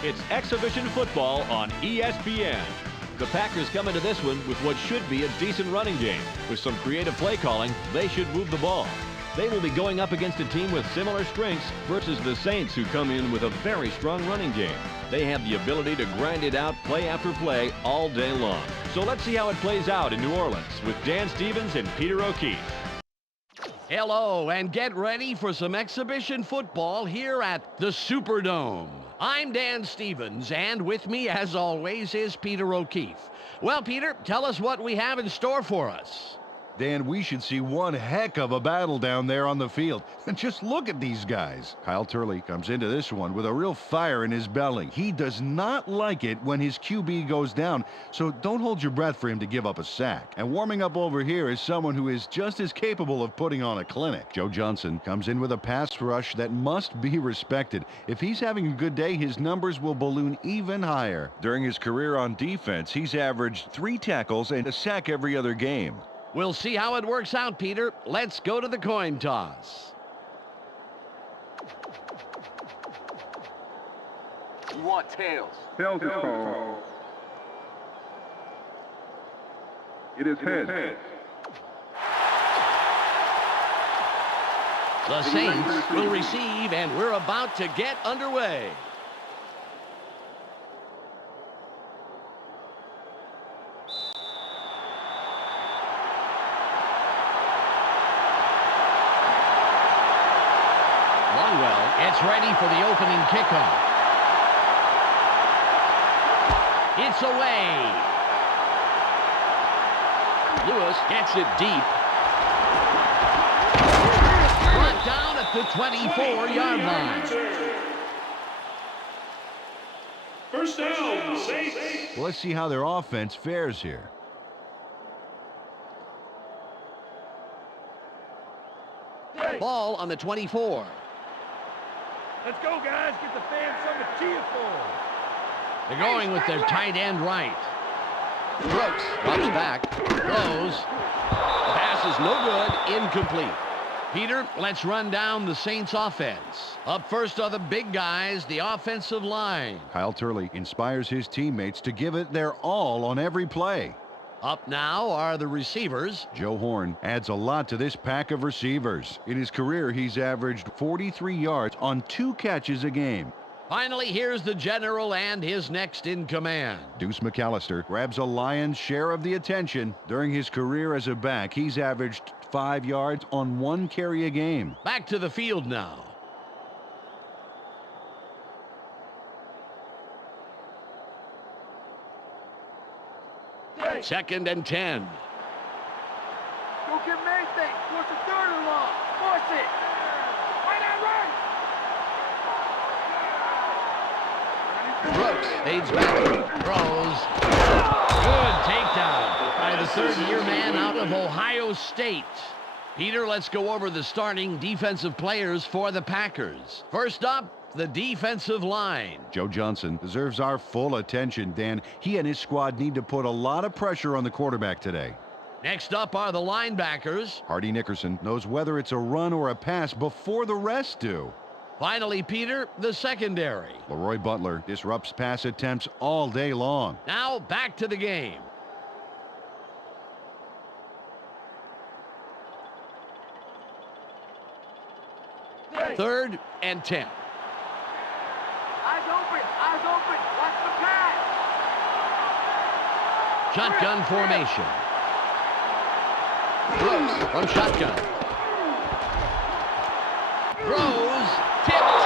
It's exhibition football on ESPN. The Packers come into this one with what should be a decent running game. With some creative play calling, they should move the ball. They will be going up against a team with similar strengths versus the Saints, who come in with a very strong running game. They have the ability to grind it out play after play all day long. So let's see how it plays out in New Orleans with Dan Stevens and Peter O'Keefe. Hello, and get ready for some exhibition football here at the Superdome. I'm Dan Stevens, and with me, as always, is Peter O'Keefe. Well, Peter, tell us what we have in store for us. Dan, we should see one heck of a battle down there on the field. And just look at these guys. Kyle Turley comes into this one with a real fire in his belly. He does not like it when his QB goes down, so don't hold your breath for him to give up a sack. And warming up over here is someone who is just as capable of putting on a clinic. Joe Johnson comes in with a pass rush that must be respected. If he's having a good day, his numbers will balloon even higher. During his career on defense, he's averaged 3 tackles and a sack every other game. We'll see how it works out, Peter. Let's go to the coin toss. You want tails? Tails is called. It is heads. The Saints will receive, and we're about to get underway. It's ready for the opening kickoff. It's away. Lewis gets it deep. Brought down at the 24-yard line. First down, Saints. Well, let's see how their offense fares here. Ball on the 24. Let's go, guys. Get the fans something to cheer for. They're going with their tight end right. Brooks drops back, throws. Pass is no good, incomplete. Peter, let's run down the Saints offense. Up first are the big guys, the offensive line. Kyle Turley inspires his teammates to give it their all on every play. Up now are the receivers. Joe Horn adds a lot to this pack of receivers. In his career, he's averaged 43 yards on 2 catches a game. Finally, here's the general and his next in command. Deuce McAllister grabs a lion's share of the attention. During his career as a back, he's averaged 5 yards on 1 carry a game. Back to the field now. Second and 10. Go get Maything. Force the third and long. Force it. Right on right. Brooks fades back. Throws. Good takedown by the third-year man out of Ohio State. Peter, let's go over the starting defensive players for the Packers. First up, the defensive line. Joe Johnson deserves our full attention, Dan. He and his squad need to put a lot of pressure on the quarterback today. Next up are the linebackers. Hardy Nickerson knows whether it's a run or a pass before the rest do. Finally, Peter, the secondary. Leroy Butler disrupts pass attempts all day long. Now back to the game. Third and 10. Eyes open. Eyes open. Watch the pass. Shotgun formation. Brooks from shotgun. Throws. Tipped.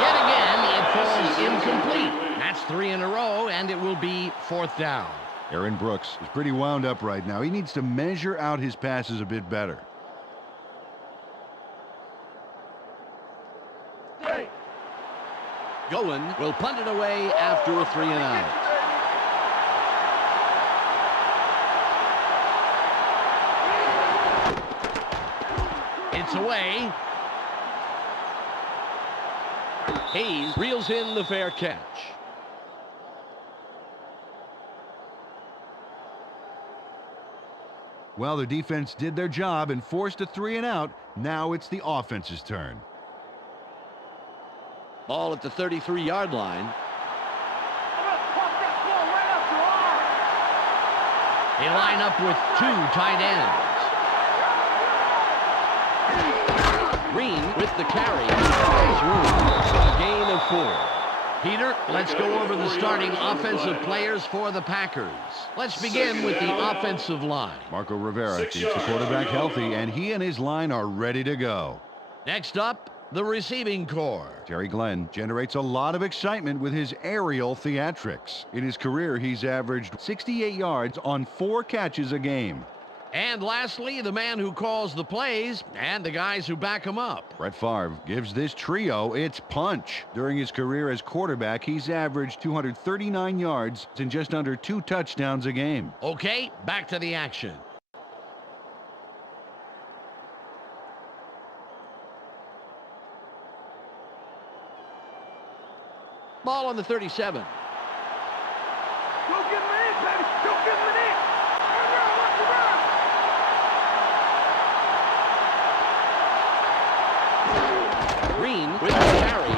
Yet again, it falls incomplete. That's 3 in a row, and it will be 4th down. Aaron Brooks is pretty wound up right now. He needs to measure out his passes a bit better. Goen will punt it away after a 3 and out. It's away. Hayes reels in the fair catch. Well, the defense did their job and forced a 3 and out. Now it's the offense's turn. Ball at the 33-yard line. They line up with two tight ends. Green with the carry. There's room. A gain of 4. Peter, let's go over the starting offensive players for the Packers. Let's begin with the offensive line. Marco Rivera keeps the quarterback healthy, and he and his line are ready to go. Next up, the receiving corps. Terry Glenn generates a lot of excitement with his aerial theatrics. In his career, he's averaged 68 yards on 4 catches a game. And lastly, the man who calls the plays and the guys who back him up. Brett Favre gives this trio its punch. During his career as quarterback, he's averaged 239 yards and just under 2 touchdowns a game. Okay, back to the action. Ball on the 37. Go get him in, baby. Go get him in. Green with the carry.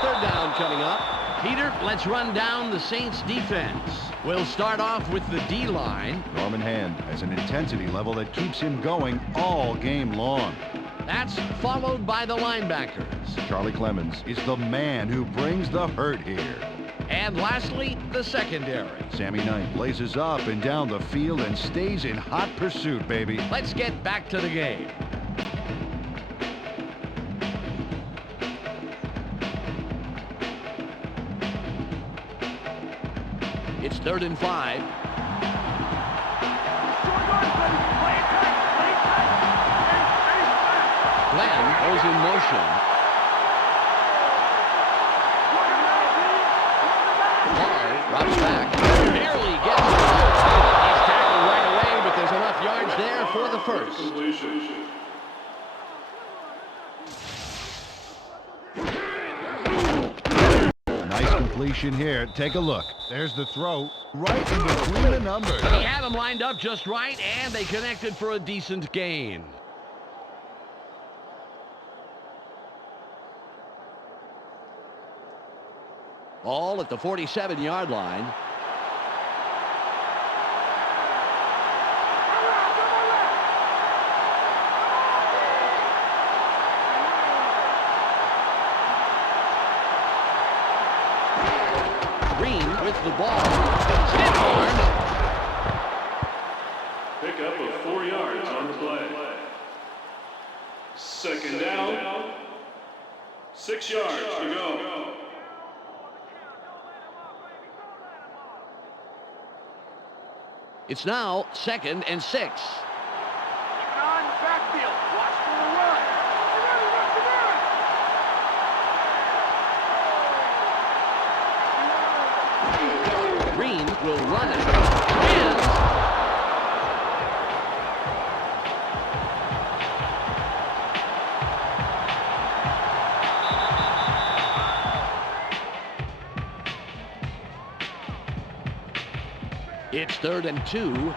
3rd down coming up. Peter, let's run down the Saints defense. We'll start off with the D-line. Norman Hand has an intensity level that keeps him going all game long. That's followed by the linebackers. Charlie Clemens is the man who brings the hurt here. And lastly, the secondary. Sammy Knight blazes up and down the field and stays in hot pursuit, baby. Let's get back to the game. It's 3rd and 5. Glenn goes in motion. Barr drops back. Barely gets it. He's tackled right away, but there's enough yards there for the first. Nice completion here. Take a look. There's the throw right in between the numbers. He had them lined up just right, and they connected for a decent gain. Ball at the 47-yard line. Green with the ball. Stiff arm. Pick up of 4 yards on the play. 2nd down. 6 yards to go. It's now 2nd and 6. On the backfield. Watch for the run. Green will run it. And it's 3rd and 2. Glenn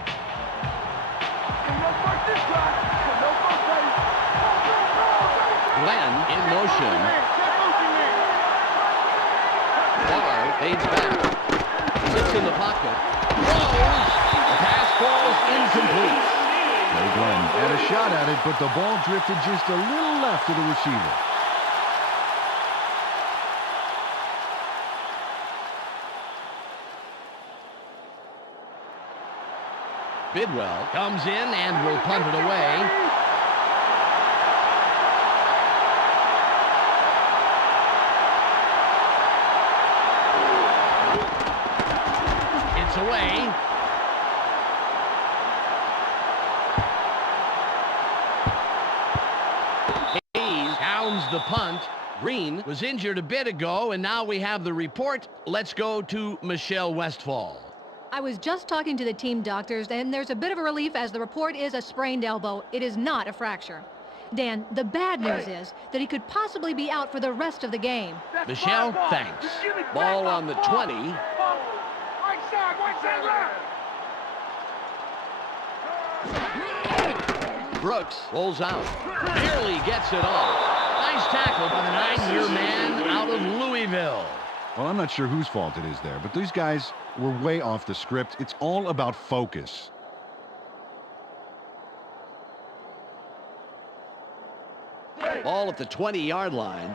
in motion. Barr fades back. Sits in the pocket. Throws. The pass falls incomplete. Ray Glenn had a shot at it, but the ball drifted just a little left to the receiver. Bidwell comes in and will punt it away. It's away. Hayes hounds the punt. Green was injured a bit ago, and now we have the report. Let's go to Michelle Westfall. I was just talking to the team doctors, and there's a bit of a relief as the report is a sprained elbow. It is not a fracture. Dan, the bad news is that he could possibly be out for the rest of the game. Michelle, thanks. Ball on the 20. Right side left. Brooks rolls out. Barely gets it off. Nice tackle by the 9-year man out of Louisville. Well, I'm not sure whose fault it is there, but these guys were way off the script. It's all about focus. Ball at the 20-yard line.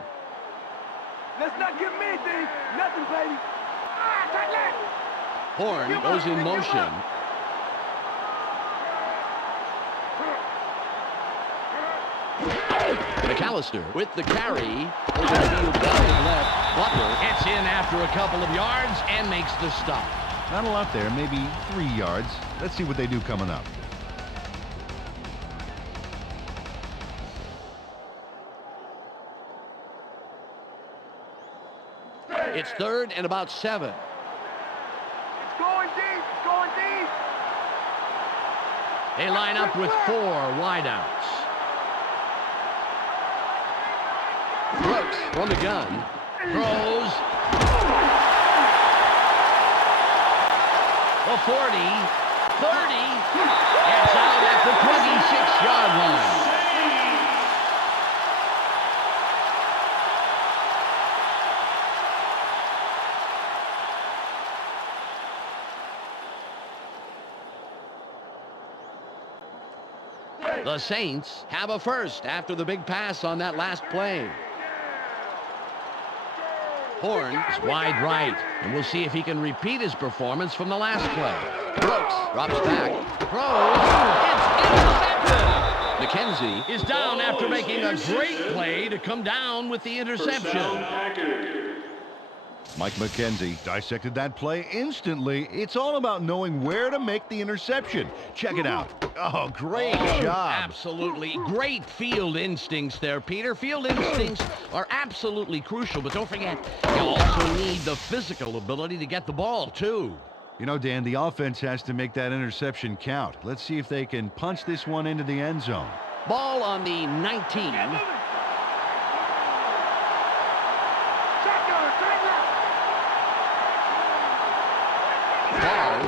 Let's not give me anything. Nothing, baby. Horn goes in motion. McAllister with the carry. Over the field down to the left. Butler gets in after a couple of yards and makes the stop. Not a lot there, maybe 3 yards. Let's see what they do coming up. It's 3rd and about 7. It's going deep. It's going deep. They line up with 4 wideouts. Brooks from the gun. Throws. The 40. 30. Gets out at the 26-yard line. The Saints have a first after the big pass on that last play. Horn is wide right, and we'll see if he can repeat his performance from the last play. Brooks drops back, throws, it's intercepted. McKenzie is down after making a great play to come down with the interception. Mike McKenzie dissected that play instantly. It's all about knowing where to make the interception. Check it out. Oh, great job. Absolutely. Great field instincts there, Peter. Field instincts are absolutely crucial, but don't forget, you also need the physical ability to get the ball, too. You know, Dan, the offense has to make that interception count. Let's see if they can punch this one into the end zone. Ball on the 19.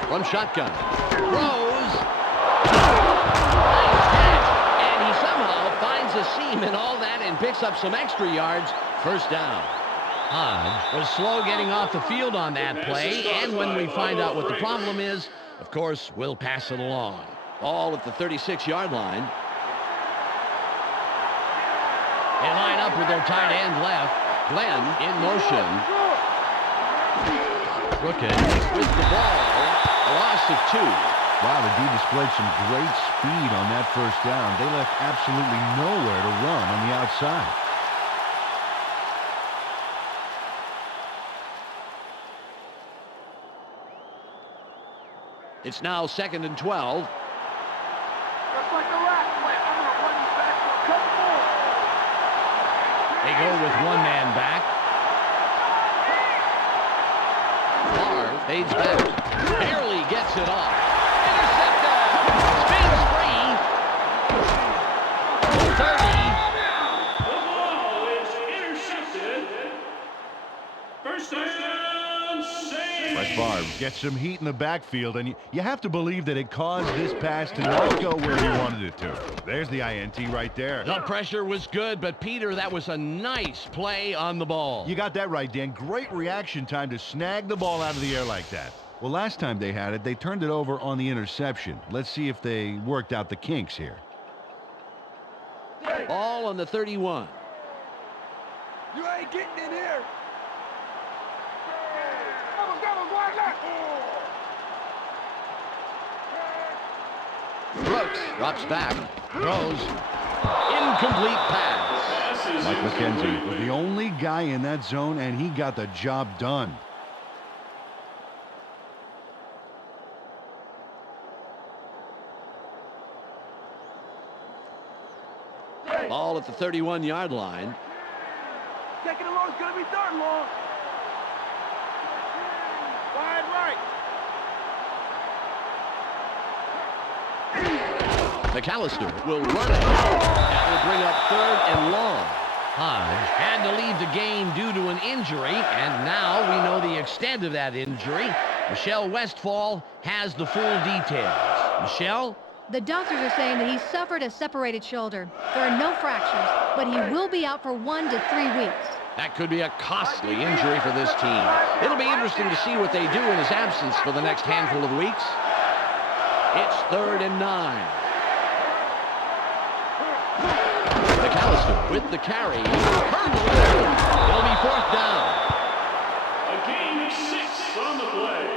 From shotgun. Throws. And he somehow finds a seam in all that and picks up some extra yards. First down. Hodge was slow getting off the field on that play, and when we find out what the problem is, of course, we'll pass it along. Ball at the 36-yard line. They line up with their tight end left. Glenn in motion. Crooked with the ball. A loss of 2. Wow, the D displayed some great speed on that first down. They left absolutely nowhere to run on the outside. It's now 2nd and 12. Just like the last play, I'm going to run you back for a couple more. They go with one man back. Barr fades back. Barely gets it off. Intercepted. Spins free. 30. The ball is intercepted. First down, Saints. Brett Favre gets some heat in the backfield, and you have to believe that it caused this pass to not go where he wanted it to. There's the INT right there. The pressure was good, but Peter, that was a nice play on the ball. You got that right, Dan. Great reaction time to snag the ball out of the air like that. Well, last time they had it, they turned it over on the interception. Let's see if they worked out the kinks here. Ball on the 31. You ain't getting in here. Brooks drops back. Throws. Incomplete pass. Mike McKenzie was the only guy in that zone, and he got the job done. Ball at the 31-yard line. Second and long is going to be third and long. Wide right. McAllister will run it. That will bring up 3rd and long. Hodge had to leave the game due to an injury, and now we know the extent of that injury. Michelle Westfall has the full details. Michelle? The doctors are saying that he suffered a separated shoulder. There are no fractures, but he will be out for 1 to 3 weeks. That could be a costly injury for this team. It'll be interesting to see what they do in his absence for the next handful of weeks. It's 3rd and 9. McAllister Ferguson with the carry. It'll be fourth down. A gain of 6 on the play.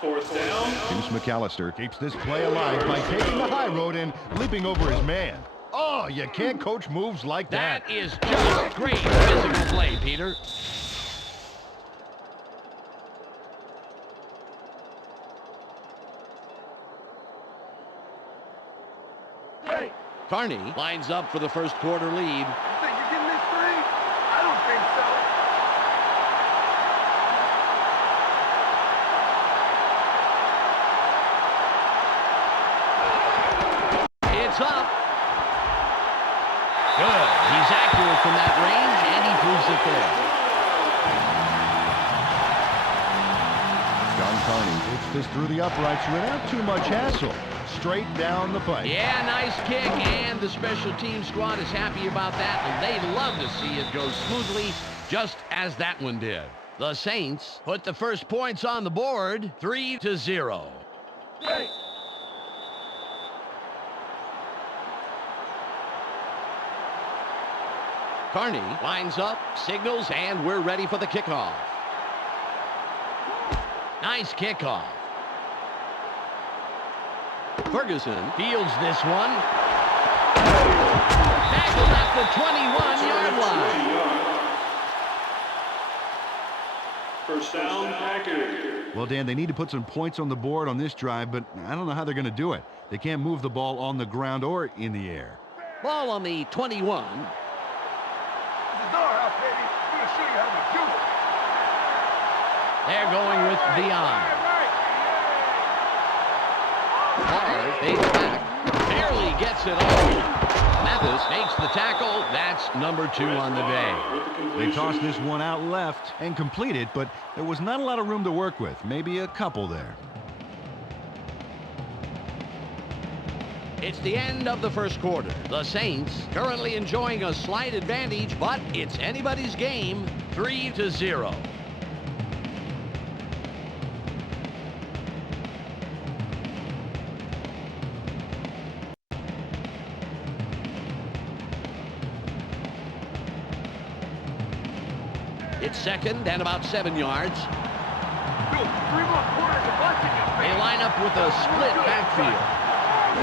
Fourth down. James McAllister keeps this play alive by taking the high road and leaping over his man. Oh, you can't coach moves like that. That is just great physical play, Peter. Hey, Carney lines up for the first quarter lead. you think you're getting this 3? I don't think so. It's up. Good. He's accurate from that range, and he proves it there. John Carney hits this through the uprights without too much hassle. Straight down the pipe. Yeah, nice kick, and the special team squad is happy about that, and they love to see it go smoothly, just as that one did. The Saints put the first points on the board, 3-0. Hey. Carney lines up, signals, and we're ready for the kickoff. Nice kickoff. Ferguson fields this one. Tackled at the 21-yard line. First down, Packers. Well, Dan, they need to put some points on the board on this drive, but I don't know how they're going to do it. They can't move the ball on the ground or in the air. Ball on the 21. The door out, baby. I'm gonna show you how to do it. They're going with Dion. Barr fades back, barely gets it off. Mathis makes the tackle. That's number 2 on the day. They tossed this one out left and complete it, but there was not a lot of room to work with. Maybe a couple there. It's the end of the first quarter. The Saints currently enjoying a slight advantage, but it's anybody's game, 3-0. It's second and about 7 yards. Good. 3 more quarters of busting you. They line up with a split backfield.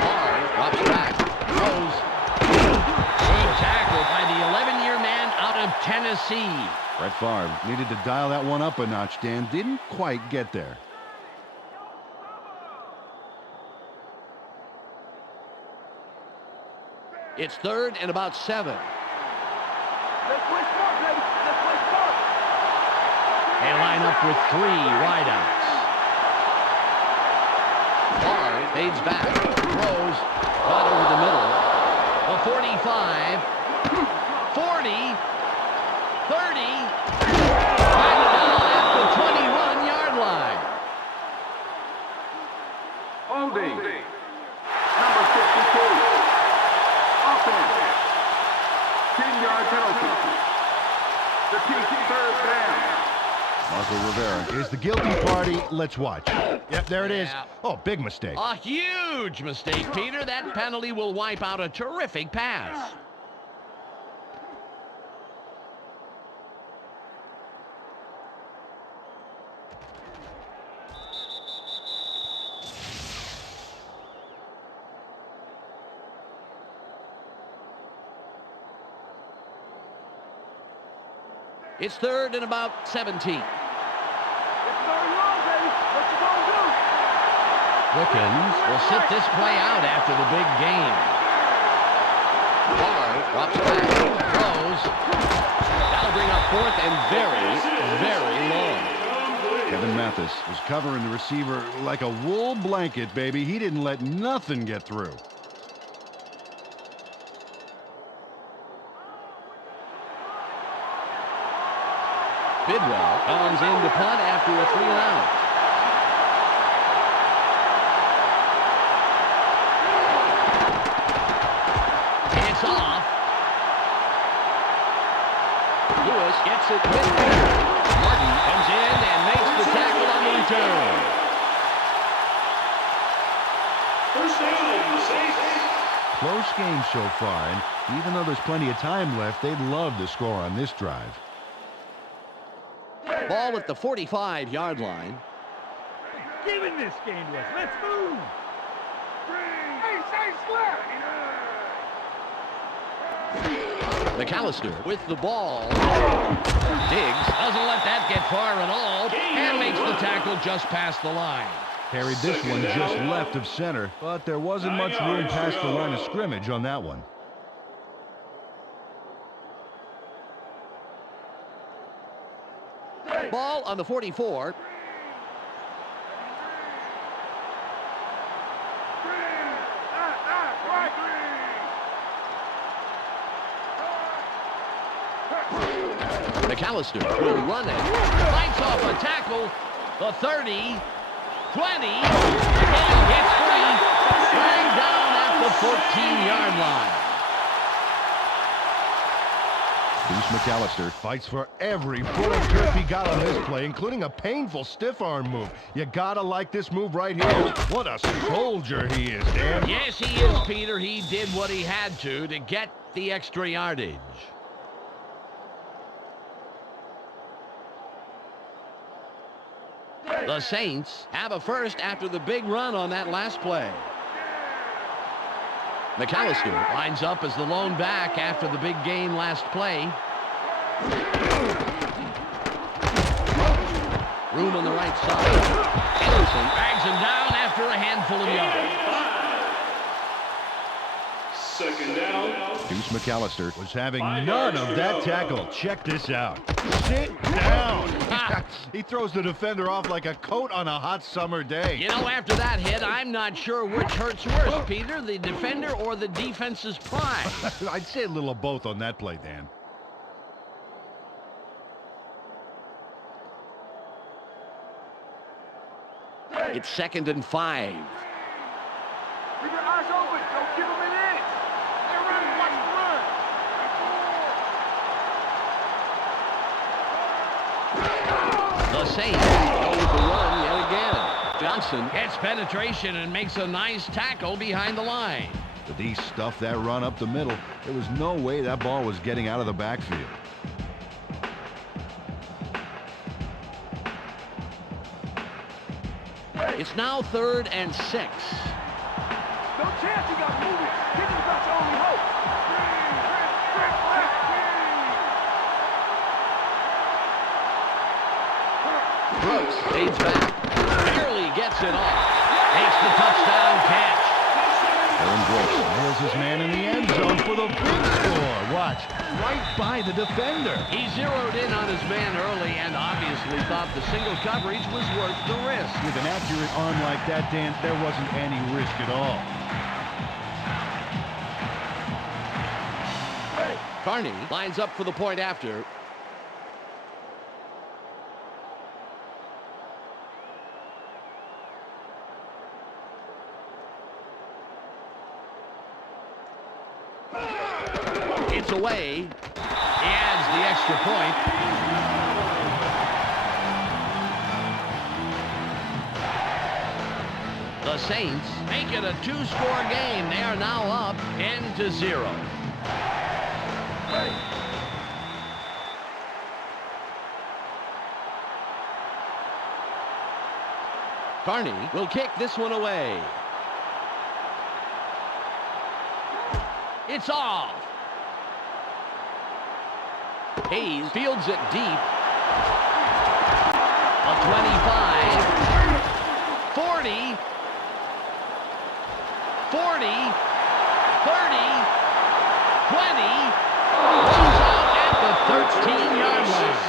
Barr drops back, throws. Good tackle by the 11-year man out of Tennessee. Brett Favre needed to dial that one up a notch, Dan. Didn't quite get there. It's third and about 7. Let's play smart, baby. Let's play smart. They line up with 3 wideouts. Barr fades back, throws, got over the middle. The 45, 40, 30, and down at the 21-yard line. Holding. Number 62. Offense. 10-yard penalty. The Chiefs third down. Marco Rivera is the guilty party. Let's watch. Yep, there it is. Yeah. Oh, big mistake. A huge mistake, Peter. That penalty will wipe out a terrific pass. It's third and about 17. It's third long, baby. What you gonna do? Wickens will sit this play out after the big game. Barr drops back, throws. That'll bring up fourth and very long. Kevin Mathis was covering the receiver like a wool blanket, baby. He didn't let nothing get through. Bidwell comes in to punt after a 3-and-out. It's off. Lewis gets it midfield. Martin comes in and makes the tackle on the return. First down, Saints. Close game so far, and Even though there's plenty of time left, they'd love to score on this drive. Ball at the 45-yard line. Giving this game to us. Let's move. Hey, say square. McAllister with the ball. Diggs doesn't let that get far at all and makes the tackle just past the line. Carried this one just left of center, but there wasn't much room past the line of scrimmage on that one. Ball on the 44. McAllister will run it. Fights off a tackle. The 30, 20, and gets free. Lying down at the 14-yard line. Deuce McAllister fights for every foot of turf he got on this play, including a painful stiff arm move. You gotta like this move right here. What a soldier he is, Dan. Yes, he is, Peter. He did what he had to get the extra yardage. The Saints have a first after the big run on that last play. McAllister lines up as the lone back after the big gain last play. Room on the right side. Anderson drags him down after a handful of yards. Second down. Deuce McAllister was having none of that tackle. Check this out. Sit down. He throws the defender off like a coat on a hot summer day. You know, after that hit, I'm not sure which hurts worse, Peter, the defender or the defense's pride. I'd say a little of both on that play, Dan. It's 2nd and 5. Keep your eyes open. Don't give them an inch. Hey, run. Watch the run. The Saints go with the run yet again. Johnson gets penetration and makes a nice tackle behind the line. But he stuffed that run up the middle. There was no way that ball was getting out of the backfield. It's now 3rd and 6. No chance you got moving. Kicking about your only hope. Brooks fades back. Barely gets it off. Makes the touchdown catch. Aaron Brooks nails his man in the end zone for the big score. Watch, right by the defender. He zeroed in on his man early and obviously thought the single coverage was worth the risk. With an accurate arm like that, Dan, there wasn't any risk at all. Carney lines up for the point after. It's away. He adds the extra point. The Saints make it a 2-score game. They are now up 10-0. Carney will kick this one away. It's off. Hayes fields it deep. A 25, 40, 40, 30, 20, runs out at the 13-yard line.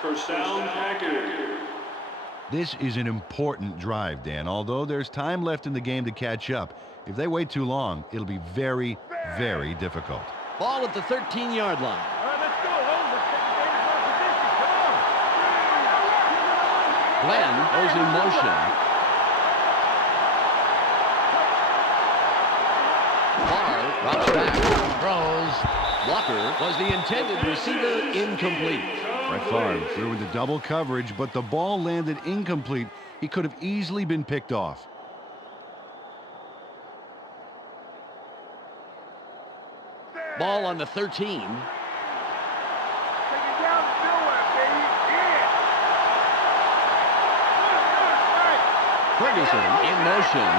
First down, Packers. This is an important drive, Dan. Although there's time left in the game to catch up, if they wait too long, it'll be very, very difficult. Ball at the 13-yard line. All right, let's go. Let's take the game into position. Come on. Glenn goes in motion. Barr drops back. Throws. Walker was the intended receiver, incomplete. Brett Favre threw into double coverage, but the ball landed incomplete. He could have easily been picked off. Ball on the 13. Take it down to nowhere, baby. Yeah. Ferguson in motion.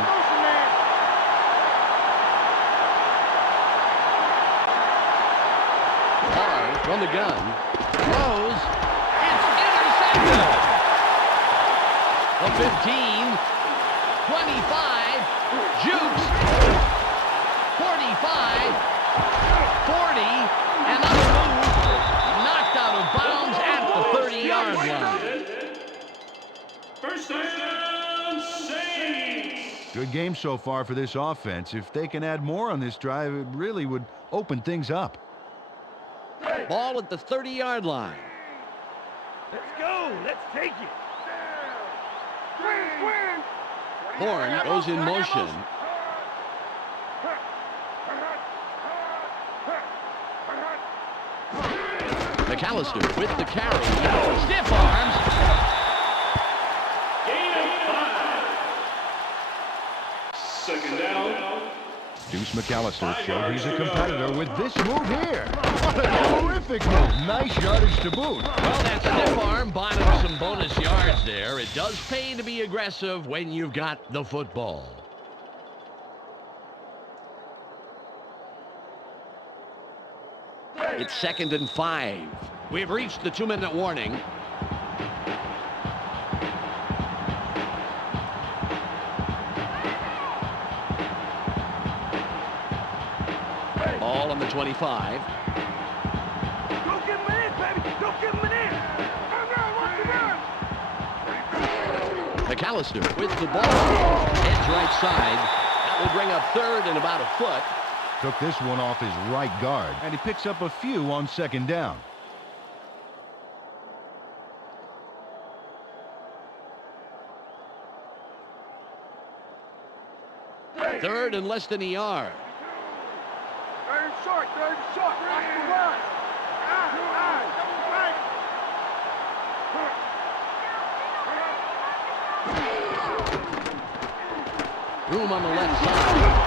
Barr from the gun. Throws. It's intercepted. The 15. 25. Jukes. 45. 40. Another move. Knocked out of bounds at the 30-yard line. First down, Saints. Good game so far for this offense. If they can add more on this drive, it really would open things up. Ball at the 30-yard line. Let's go. Let's take it. Horn goes in motion. McAllister with the carry. Stiff arms. Gain of 5. Second down. Deuce McAllister showed he's a competitor with this move here. What a terrific move. Nice yardage to boot. Well, that stiff arm bought him some bonus yards there. It does pay to be aggressive when you've got the football. It's 2nd and 5. We've reached the 2-minute warning. Ball on the 25. Don't give him an inch, baby. Don't give him an inch. McAllister with the ball. Edge right side. That will bring up 3rd and about a foot. Took this one off his right guard, and he picks up a few on 2nd down. Third and less than a yard. Third and short. Watch the run. Room on the left side.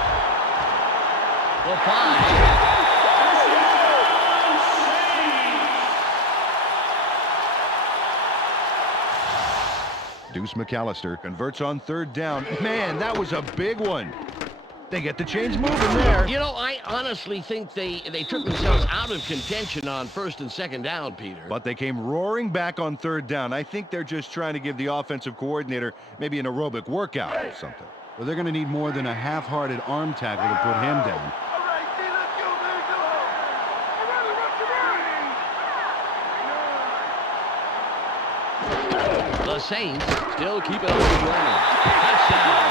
The 5. Deuce McAllister converts on 3rd down. Man, that was a big one. They get the chains moving there. You know, I honestly think they took themselves out of contention on 1st and 2nd down, Peter. But they came roaring back on 3rd down. I think they're just trying to give the offensive coordinator maybe an aerobic workout or something. But they're going to need more than a half-hearted arm tackle to put him down. All right, D, let's go, baby. Come on, The Saints still keep it on the ground. Touchdown.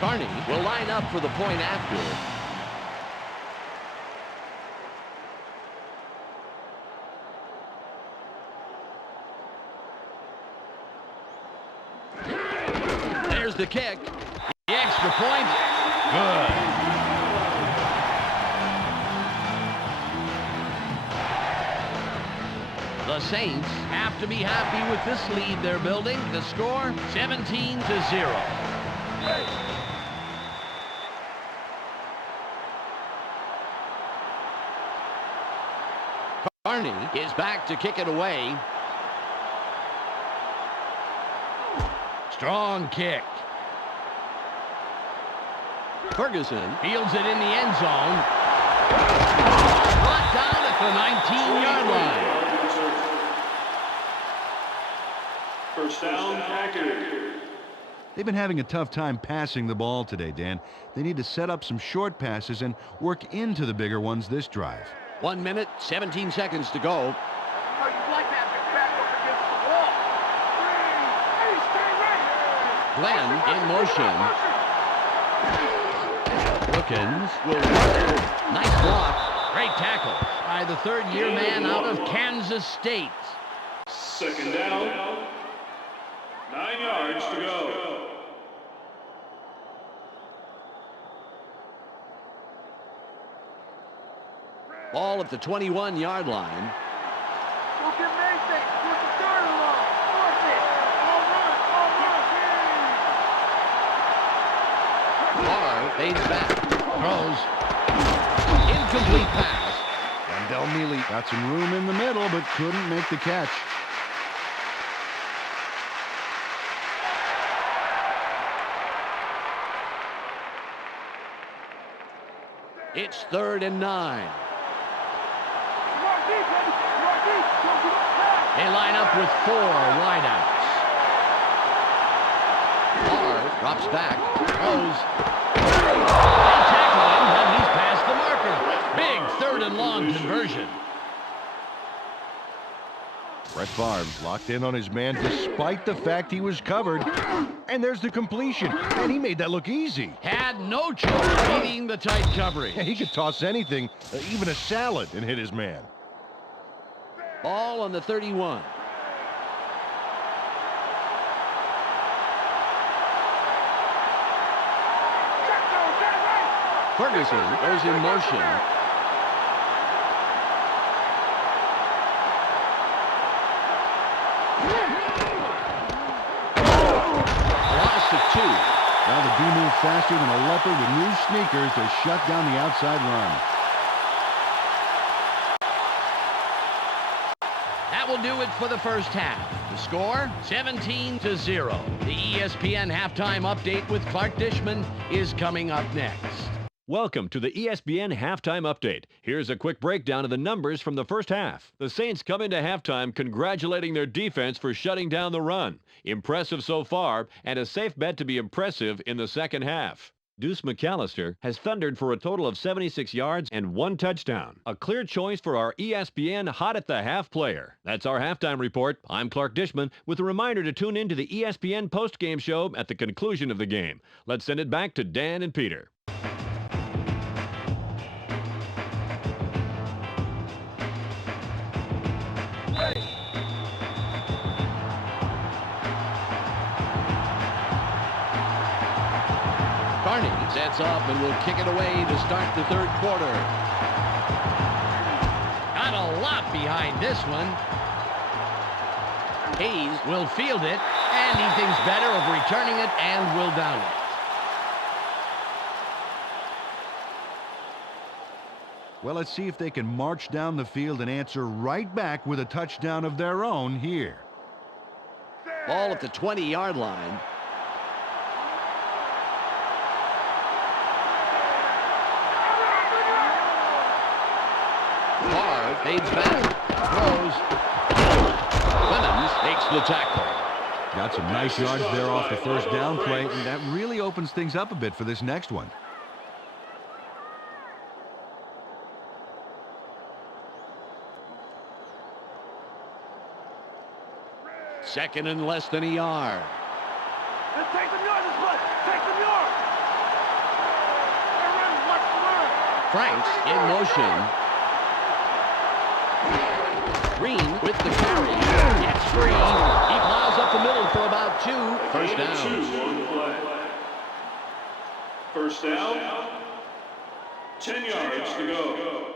Carney will line up for the point after. There's the kick. The extra point. Good. The Saints have to be happy with this lead they're building. The score, 17-0. Carney is back to kick it away. Strong kick. Ferguson fields it in the end zone. Brought down at the 19-yard line. First down, Packers. They've been having a tough time passing the ball today, Dan. They need to set up some short passes and work into the bigger ones this drive. 1 minute, 17 seconds to go. Glenn in motion. Wilkins will work. Nice block. Great tackle by the 3rd-year man out of Kansas State. Second down. 9 yards to go. Ball at the 21-yard line. Go get Mason. What's the third and long? Force it. All run. All run. Barr fades back. Throws. Incomplete pass. Wendell Neely got some room in the middle, but couldn't make the catch. It's 3rd and 9. They line up with 4 wideouts. Barr drops back. Throws. They tackle him, and he's past the marker. Big 3rd and long conversion. Brett Favre locked in on his man despite the fact he was covered. And there's the completion. And he made that look easy. Had no choice beating the tight coverage. Yeah, he could toss anything, even a salad, and hit his man. Ball on the 31. Ferguson goes in motion. Loss of 2. Well, the D moved faster than a leopard with new sneakers to shut down the outside run. That will do it for the first half. The score, 17-0. The ESPN halftime update with Clark Dishman is coming up next. Welcome to the ESPN Halftime Update. Here's a quick breakdown of the numbers from the first half. The Saints come into halftime congratulating their defense for shutting down the run. Impressive so far, and a safe bet to be impressive in the second half. Deuce McAllister has thundered for a total of 76 yards and 1 touchdown. A clear choice for our ESPN Hot at the Half player. That's our halftime report. I'm Clark Dishman with a reminder to tune in to the ESPN postgame show at the conclusion of the game. Let's send it back to Dan and Peter. Carney sets up and will kick it away to start the third quarter. Got a lot behind this one. Hayes will field it, and he thinks better of returning it and will down it. Well, let's see if they can march down the field and answer right back with a touchdown of their own here. Ball at the 20-yard line. Barr fades back, throws. Clemens makes the tackle. Got some nice yards there off the first down play, and that really opens things up a bit for this next one. Second and less than a yard. Let's take some yards, take some yards. Franks in motion. Green with the carry. It's free. He plows up the middle for about 2. First down. First down. 10 yards to go.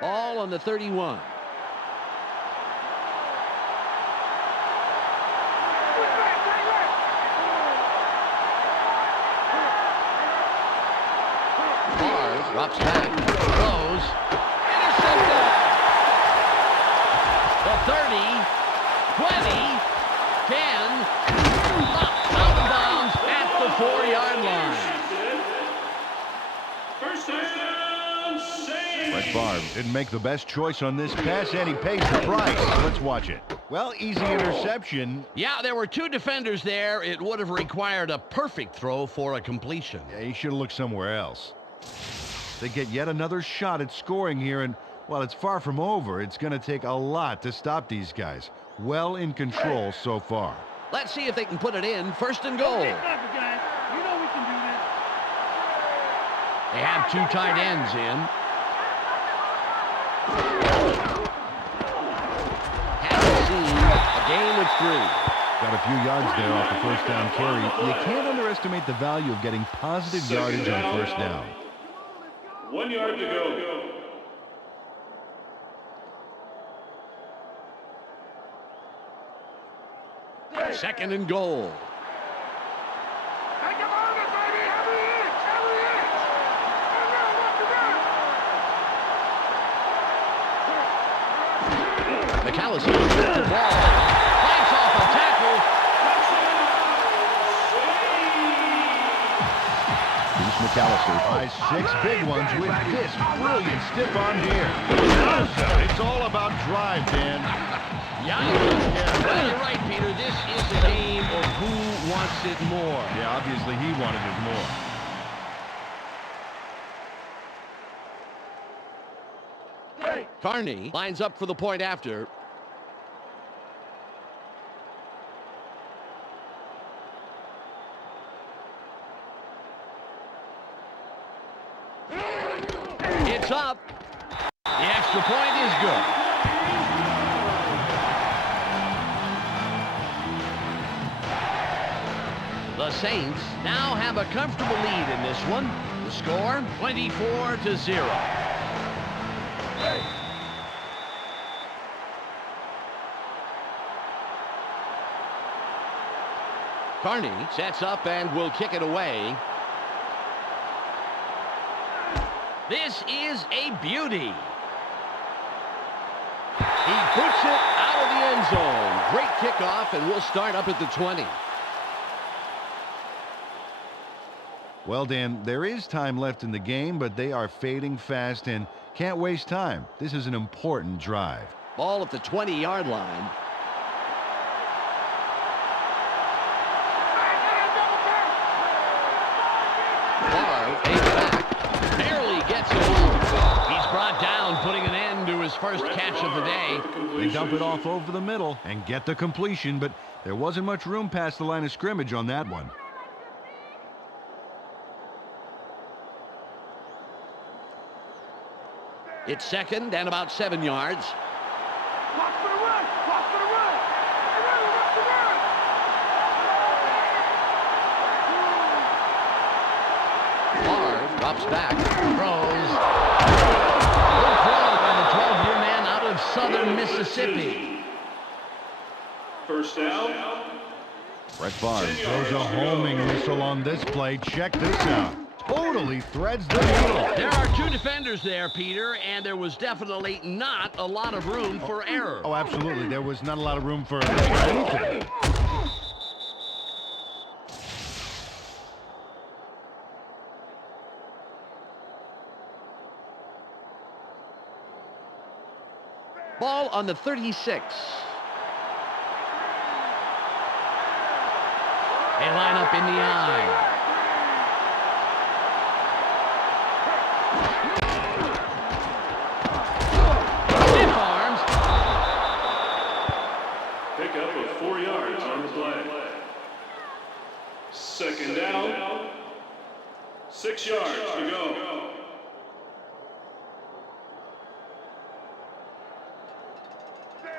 Ball on the 31. Barr drops back, throws, intercepted. The 30, 20, 10, out of bounds at the 4-yard line. First down, Saints. Brett Favre didn't make the best choice on this pass, and he pays the price. Let's watch it. Well, easy interception. Yeah, there were 2 defenders there. It would have required a perfect throw for a completion. Yeah, he should have looked somewhere else. They get yet another shot at scoring here, and while it's far from over, it's going to take a lot to stop these guys. Well in control so far. Let's see if they can put it in. First and goal. You know we can do this. They have 2 tight ends in. Hasn't seen a game of 3. Got a few yards there off the first down carry. You can't underestimate the value of getting positive yardage on first down. 1 yard to go. Second and goal. McAllister took the ball. Fights off a tackle. Bruce McAllister buys 6 big ones with this brilliant stiff arm here. It's all about drive, Dan. Yeah, well, you're right, Peter. This is a game of who wants it more. Yeah, obviously he wanted it more. Carney lines up for the point after. It's up. The extra point is good. The Saints now have a comfortable lead in this one. The score, 24-0. Carney sets up and will kick it away. This is a beauty. He puts it out of the end zone. Great kickoff, and we'll start up at the 20. Well, Dan, there is time left in the game, but they are fading fast and can't waste time. This is an important drive. Ball at the 20-yard line. Barely gets it. He's brought down, putting an end to his first catch of the day. They dump it off over the middle and get the completion, but there wasn't much room past the line of scrimmage on that one. It's second and about 7 yards. Watch for the run! Watch for the run! Watch the run! Favre drops back, throws. Good throw by the 12-year man out of southern Mississippi. First down. Brett Favre throws a homing missile on this play. Check this out. Totally threads the needle. There are 2 defenders there, Peter, and there was definitely not a lot of room for error. Oh, absolutely. There was not a lot of room for anything. Ball on the 36. They line up in the eye. Stiff arms. Pick up of 4 yards on the play. Second down. 6 yards to go.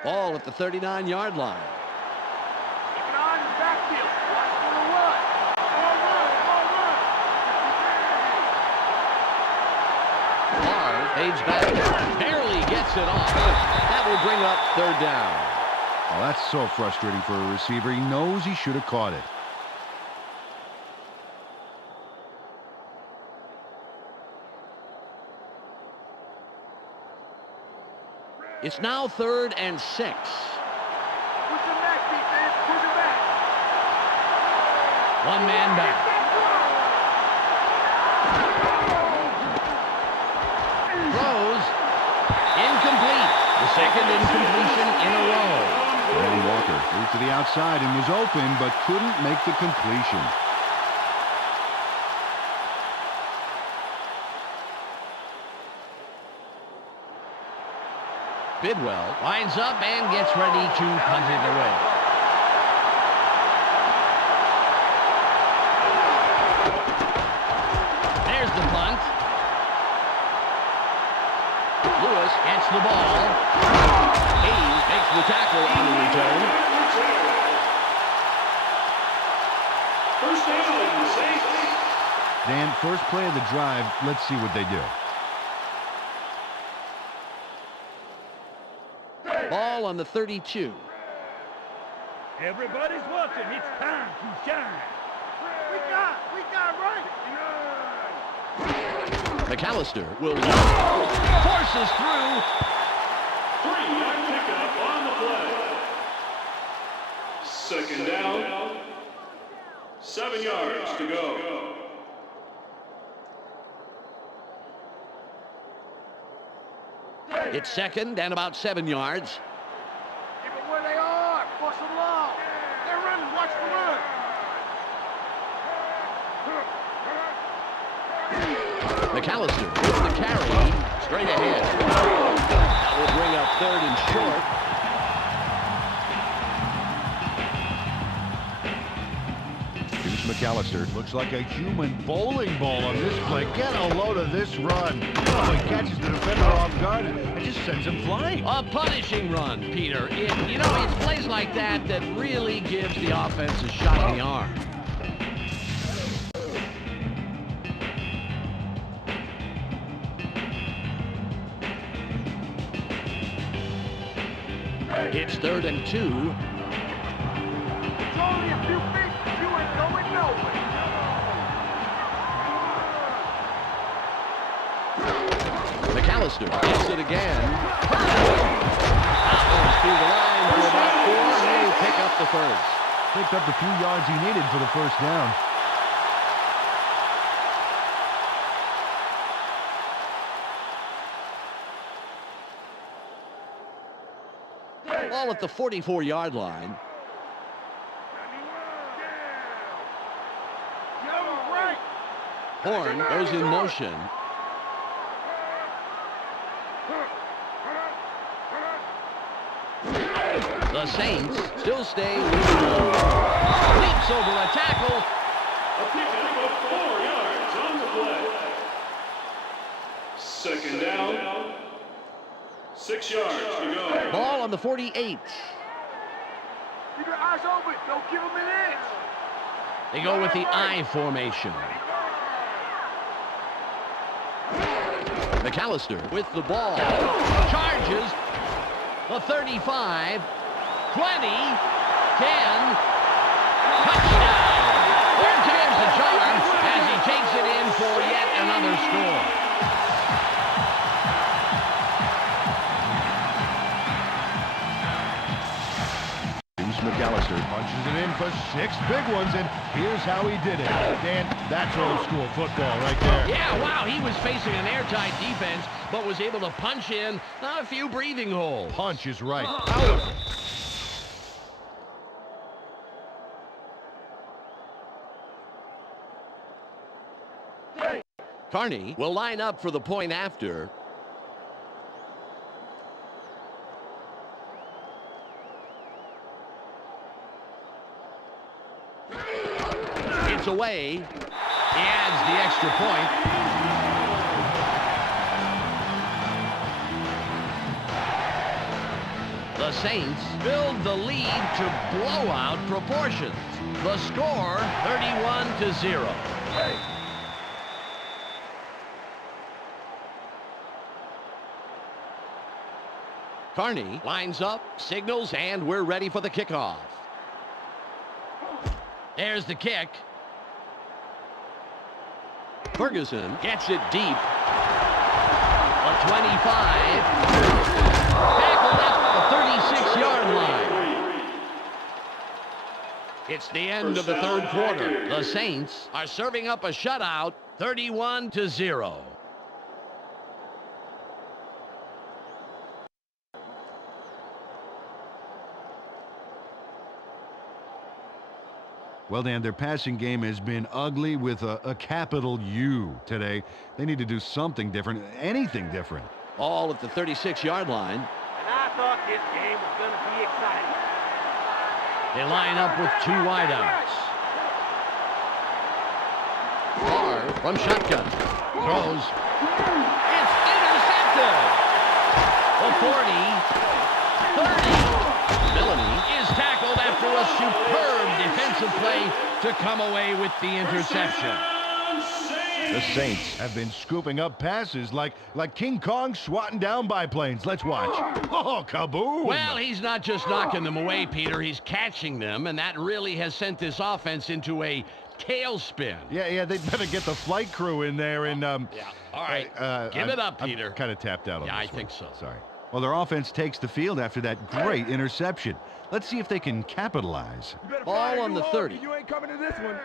Ball at the 39-yard line. Keep an eye on the backfield. Watch for the run. Ball run. Favre fades back. Barely gets it off. That will bring up 3rd down. Oh, that's so frustrating for a receiver. He knows he should have caught it. It's now 3rd and 6. Push him back, defense. Push him back. 1 man back. Throws. Incomplete. The second incompletion in a row. Ron Walker moved to the outside and was open, but couldn't make the completion. Bidwell lines up and gets ready to punt it away. There's the punt. Lewis gets the ball. He makes the tackle on the return. drive. Let's see what they do. Ball on the 32. Everybody's watching. It's time to shine. We got right. McAllister will forces through. 3-yard pickup on the play. Second down. 7 yards to go. It's second and about 7 yards. Keep them where they are. Force them long. They're running. Watch the run. McAllister with the carry straight ahead. That will bring up 3rd and short. Here's McAllister. Looks like a human bowling ball on this play. Get a load of this run. Oh, he catches the defender off guard and just sends him flying. A punishing run, Peter. It's plays like that that really gives the offense a shot in the arm. It's 3rd and 2. It's only a few feet. You ain't going nowhere. McAllister gets it again. Outlaws through the line for about 4. He'll pick up the first. Picked up the few yards he needed for the first down. Ball at the 44-yard line. Horn goes in motion. The Saints still stay with the ball. Leaps over a tackle. A pickup of 4 yards on the play. Second down. 6 yards to go. Ball on the 48. Keep your eyes open. Don't give them an inch. They go with the I formation. McAllister with the ball. Charges. The 35. 20. 10. Touchdown. Third time's the charm as he takes it in for yet another score. McAllister punches it in for 6 big ones, and here's how he did it. Dan, that's old school football right there. Yeah, wow, he was facing an airtight defense, but was able to punch in a few breathing holes. Punch is right. Carney will line up for the point after. It's away. He adds the extra point. The Saints build the lead to blowout proportions. The score, 31-0. Carney lines up, signals, and we're ready for the kickoff. There's the kick. Ferguson gets it deep. A 25. Tackled at the 36-yard line. It's the end of the third quarter. The Saints are serving up a shutout, 31-0. Well, Dan, their passing game has been ugly with a capital U today. They need to do something different, anything different. Ball at the 36-yard line. And I thought this game was going to be exciting. They line up with 2 wideouts. Carr from shotgun. Throws. It's intercepted. The 40. 30. Billany is tackled after a superb defensive play to come away with the interception. The Saints have been scooping up passes like King Kong swatting down biplanes. Let's watch. Oh, kaboom! Well, he's not just knocking them away, Peter. He's catching them, and that really has sent this offense into a tailspin. Yeah, they better get the flight crew in there and... Yeah, all right. Give it up, Peter. I'm kind of tapped out on Yeah, this I think so. Sorry. Well, their offense takes the field after that great interception. Let's see if they can capitalize. Ball on the 30. You ain't coming to this one.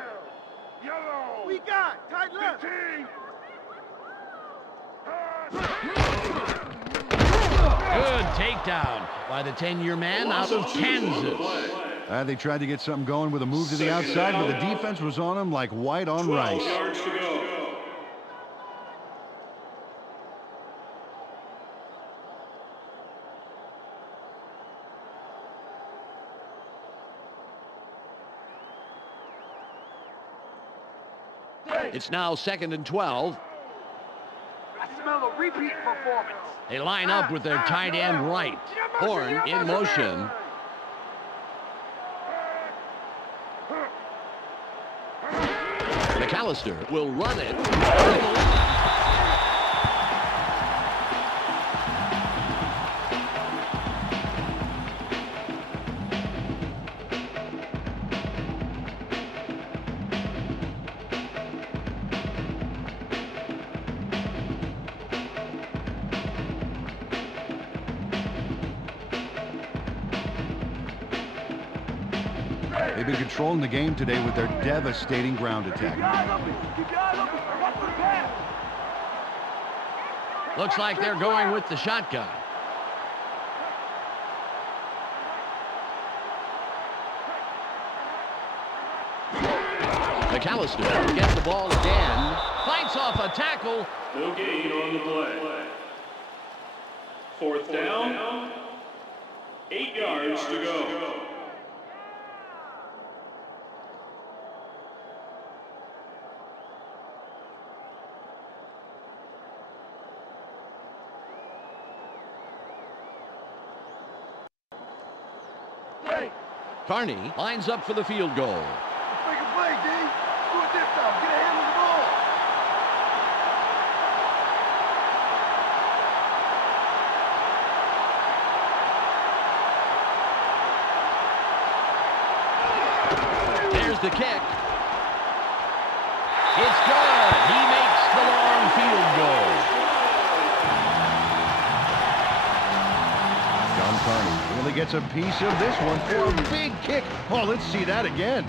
Yellow. We got. Tight left. 15. Good takedown by the 10-year man out of Kansas. They tried to get something going with a move to the outside, but the defense was on them like white on 12 rice. yards to go. It's now 2nd and 12. I smell a repeat performance. They line up with their tight end right. Horn in motion. McAllister will run it. They've been controlling the game today with their devastating ground attack. Looks like they're going with the shotgun. McAllister gets the ball again. Fights off a tackle. No gain on the play. 4th down. 8 yards to go. Carney lines up for the field goal. Let's make a play, D. Do it this time. Get a hand on the ball. There's the kick. It's good. He makes the long field goal. John Carney really gets a piece of this one for a big kick. Oh, let's see that again.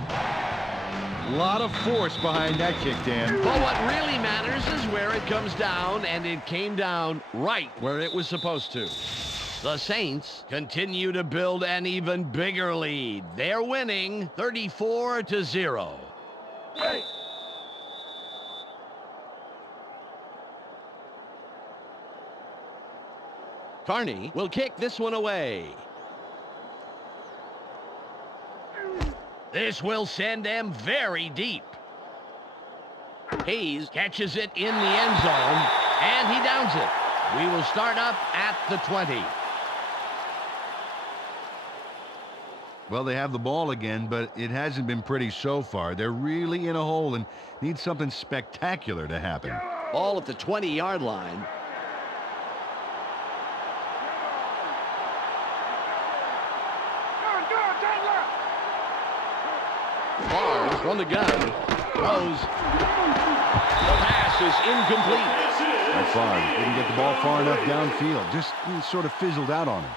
A lot of force behind that kick, Dan. But what really matters is where it comes down, and it came down right where it was supposed to. The Saints continue to build an even bigger lead. They're winning 34-0. Carney will kick this one away. This will send them very deep. Hayes catches it in the end zone, and he downs it. We will start up at the 20. Well, they have the ball again, but it hasn't been pretty so far. They're really in a hole and need something spectacular to happen. Ball at the 20-yard line. Barr from the gun. Throws. The pass is incomplete. By far, didn't get the ball far enough downfield. Just sort of fizzled out on him.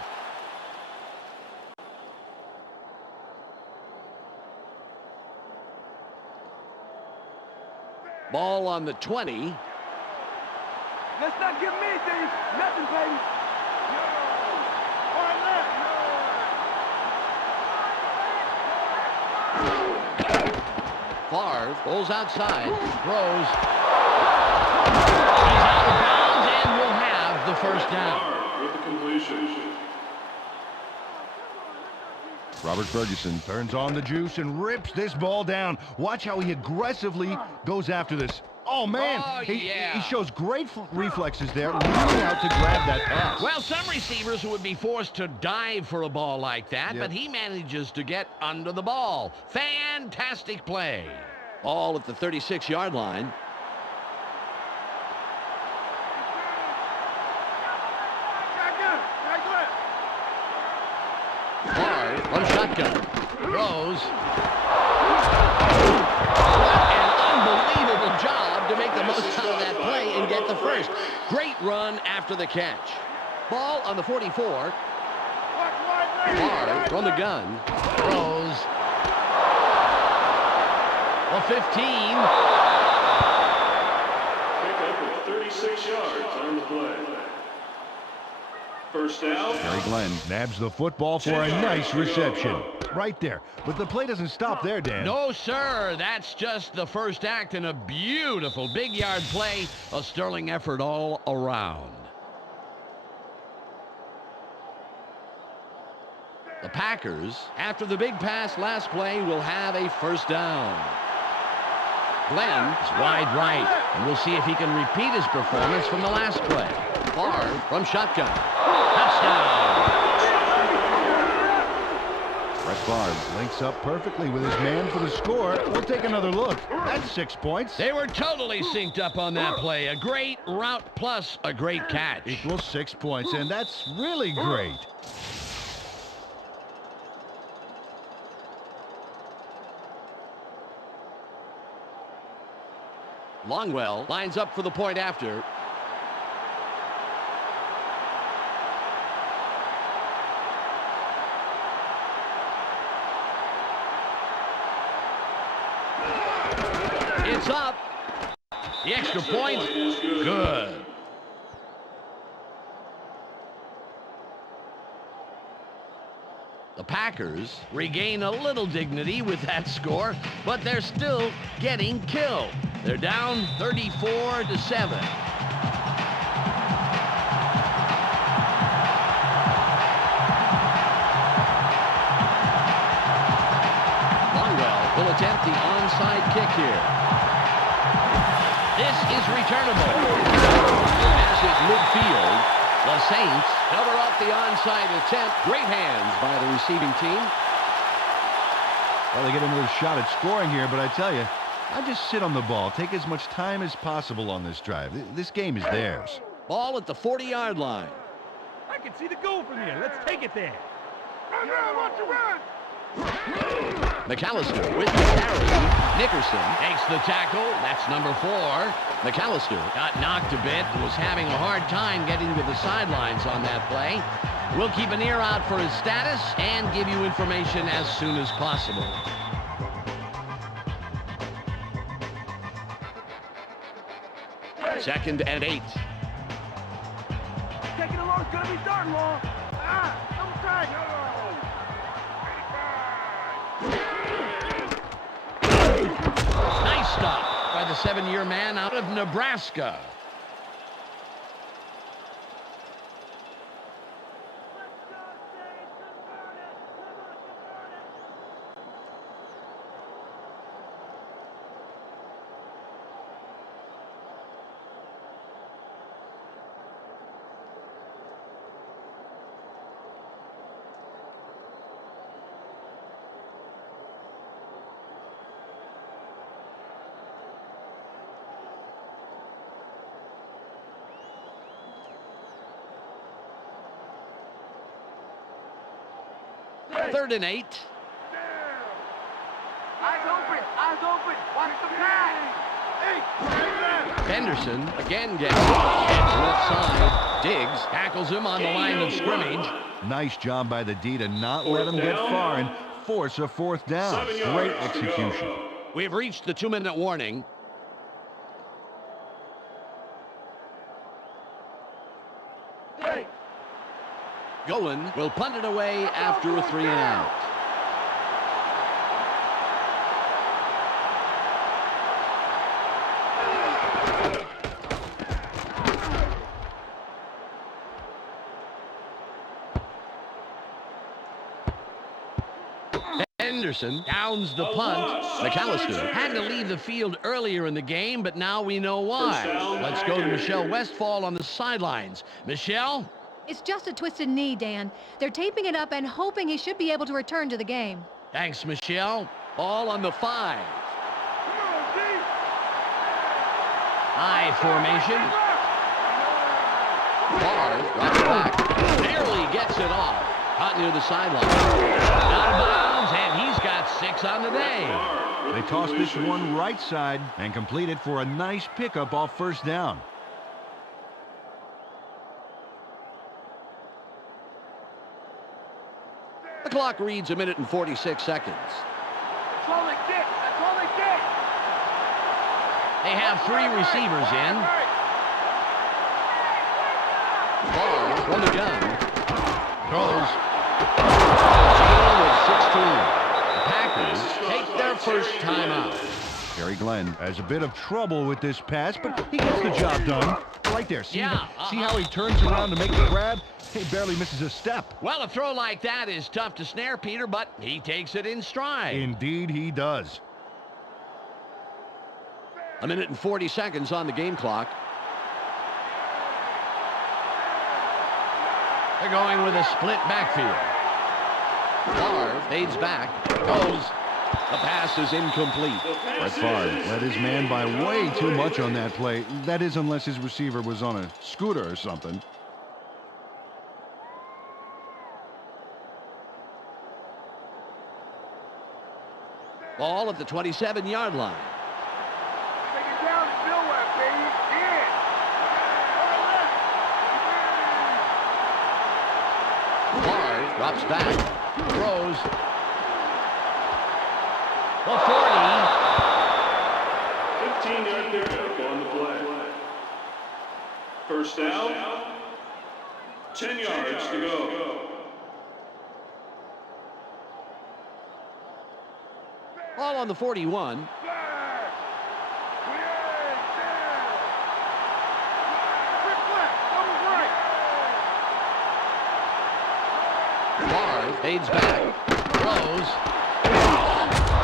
Ball on the 20. Let's not give them anything. Nothing, baby. Hard left. Favre goes outside, throws. He's out of bounds and will have the first down. With the completion. Robert Ferguson turns on the juice and rips this ball down. Watch how he aggressively goes after this. Oh, man. Oh, yeah. He shows great reflexes there, reaching out to grab that pass. Well, some receivers would be forced to dive for a ball like that, Yep. but he manages to get under the ball. Fantastic play. Ball at the 36-yard line. shotgun. Throws. What an unbelievable job to make the most out of that play and get the first. Great run after the catch. Ball on the 44. Barr from the gun. Throws. The 15. Pickup of 36 yards on the play. First down. Gary Glenn nabs the football for a nice reception. Right there. But the play doesn't stop there, Dan. No, sir. That's just the first act in a beautiful big yard play. A sterling effort all around. The Packers, after the big pass last play, will have a first down. Glenn is wide right, and we'll see if he can repeat his performance from the last play. Barr from shotgun. Touchdown! Brett Favre links up perfectly with his man for the score. We'll take another look. That's 6 points. They were totally synced up on that play. A great route plus a great catch. Equals 6 points, and that's really great. Longwell lines up for the point after. It's up. The extra point, good. The Packers regain a little dignity with that score, but they're still getting killed. They're down 34-7. Longwell will attempt the onside kick here. This is returnable. As is midfield, the Saints cover up the onside attempt. Great hands by the receiving team. Well, they get another shot at scoring here, but I tell you, I just sit on the ball, take as much time as possible on this drive. This game is theirs. Ball at the 40-yard line. I can see the goal from here. Let's take it there. McAllister with the carry. Nickerson takes the tackle. That's number 4. McAllister got knocked a bit and was having a hard time getting to the sidelines on that play. We'll keep an ear out for his status and give you information as soon as possible. Second and 8. Taking along is going to be darn long. Double tight. Nice stop by the 7-year man out of Nebraska. Third and 8. Eyes open, watch the pass. Henderson again gets left side. Diggs tackles him on the line of scrimmage. Nice job by the D to not let him get far and force a fourth down. Great execution. We've reached the 2-minute warning. Goen will punt it away after a 3-and-out. Henderson downs the punt. McAllister had to leave the field earlier in the game, but now we know why. Let's go to Michelle Westfall on the sidelines. Michelle? It's just a twisted knee, Dan. They're taping it up and hoping he should be able to return to the game. Thanks, Michelle. Ball on the 5. I formation. Barr drops back. Barely gets it off. Caught near the sideline. Out of bounds. looks on the day. They toss this one right side and complete it for a nice pickup off first down. The clock reads 1 minute and 46 seconds. That's all they get. That's all they get. They have 3 receivers in. Ball from the gun. Throws. Gain of 16. The Packers take their first timeout. Gary Glenn has a bit of trouble with this pass, but he gets the job done. Right there. See how he turns around to make the grab? He barely misses a step. Well, a throw like that is tough to snare, Peter, but he takes it in stride. Indeed, he does. 1 minute and 40 seconds on the game clock. They're going with a split backfield. Favre fades back, goes. The pass is incomplete. Brett Favre led his man by way too much on that play. That is, unless his receiver was on a scooter or something. Ball at the 27-yard line. Take it down to nowhere, baby. Yeah. Favre drops back, throws. The 40. 15-yard pickup on the play. First down. 10 yards to go. Ball on the 41. Favre fades back, throws.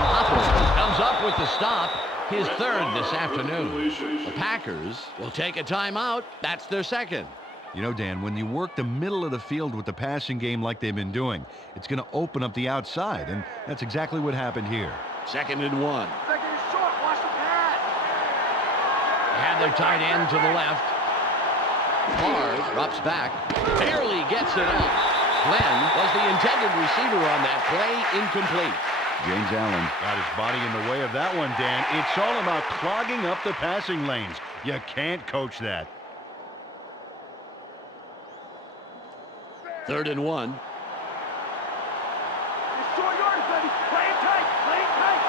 Hopper comes up with the stop, his third this afternoon. The Packers will take a timeout. That's their second. You know, Dan, when you work the middle of the field with the passing game like they've been doing, it's going to open up the outside, and that's exactly what happened here. 2nd and 1. Second is short. Watch the pass. They have their tight end to the left. Favre drops back, barely gets it off. Glenn was the intended receiver on that play, incomplete. James Allen got his body in the way of that one, Dan. It's all about clogging up the passing lanes. You can't coach that. 3rd and 1. It's short yards, baby. Play it tight. Play it tight.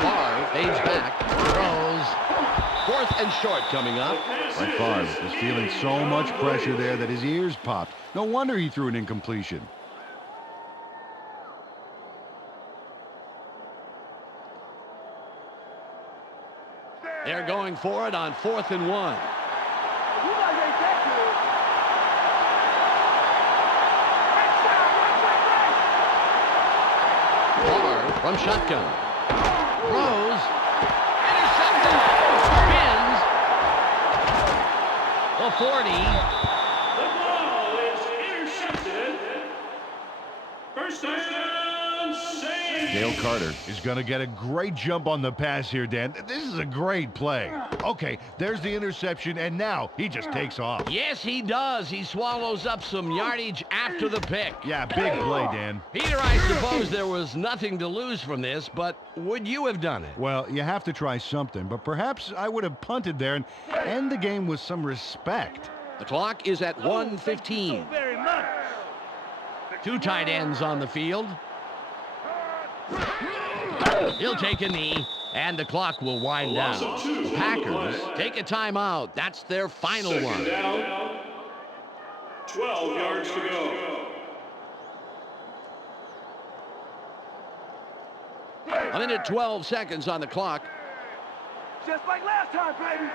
Favre fades back, throws. 4th and short coming up. Brett Favre is feeling so much pressure there that his ears popped. No wonder he threw an incompletion. They're going for it on 4th and 1. You guys ain't that good. Favre from shotgun. Throws. Intercepted. Spins. The 40. The ball is intercepted. First down, Saints. Dale Carter is going to get a great jump on the pass here, Dan. This is a great play. Okay, there's the interception, and now he just takes off. Yes, he does. He swallows up some yardage after the pick. Yeah, big play, Dan. Peter, I suppose there was nothing to lose from this, but would you have done it? Well, you have to try something, but perhaps I would have punted there and end the game with some respect. The clock is at 1:15. Very much. 2 tight ends on the field. He'll take a knee, and the clock will wind down. The Packers take a timeout. That's their final one. Second down. 12 yards to go. A minute 12 seconds on the clock. Just like last time, baby.